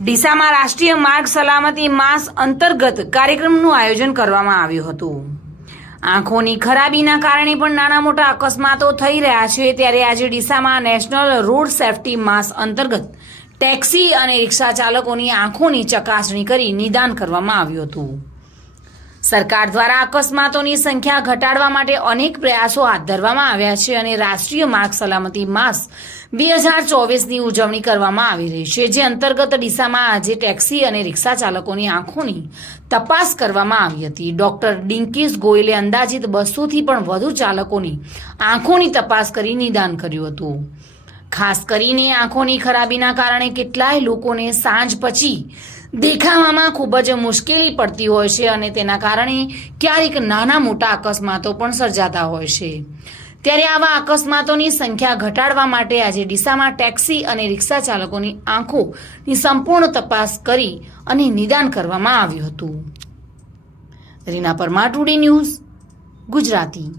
ડીસામાં રાષ્ટ્રીય માર્ગ સલામતી માસ અંતર્ગત કાર્યક્રમનું આયોજન કરવામાં આવ્યું હતું। આંખોની ખરાબીના કારણે પણ નાના મોટા અકસ્માતો થઈ રહ્યા છે, ત્યારે આજે ડીસામાં નેશનલ રોડ સેફટી માસ અંતર્ગત ટેક્સી અને રિક્ષા ચાલકોની આંખોની ચકાસણી કરી નિદાન કરવામાં આવ્યું હતું। સરકાર દ્વારા અકસ્માતોની સંખ્યા ઘટાડવા માટે અનેક પ્રયાસો હાથ ધરવામાં આવ્યા છે અને રાષ્ટ્રીય માર્ગ સલામતી માસ 2024ની ઉજવણી કરવામાં આવી રહી છે, જે અંતર્ગત ડીસામાં આજે ટેક્સી અને રિક્ષા ચાલકોની આંખોની તપાસ કરવામાં આવી હતી। ડોક્ટર ડિંકીસ ગોયલે અંદાજિત 200થી પણ વધુ ચાલકોની આંખોની તપાસ કરી નિદાન કર્યું હતું। ખાસ કરીને આંખોની ખરાબીના કારણે કેટલાય લોકોને સાંજ પછી દેખાવામાં ખૂબ જ મુશ્કેલી પડતી હોય છે અને તેના કારણે ક્યારેક નાના મોટા અકસ્માતો પણ સર્જાતા હોય છે। ત્યારે આવા અકસ્માતોની સંખ્યા ઘટાડવા માટે આજે ડીસામાં ટેક્સી અને રિક્ષા ચાલકોની આંખોની સંપૂર્ણ તપાસ કરી અને નિદાન કરવામાં આવ્યું હતું। Reena Parmar, today news, Gujarati.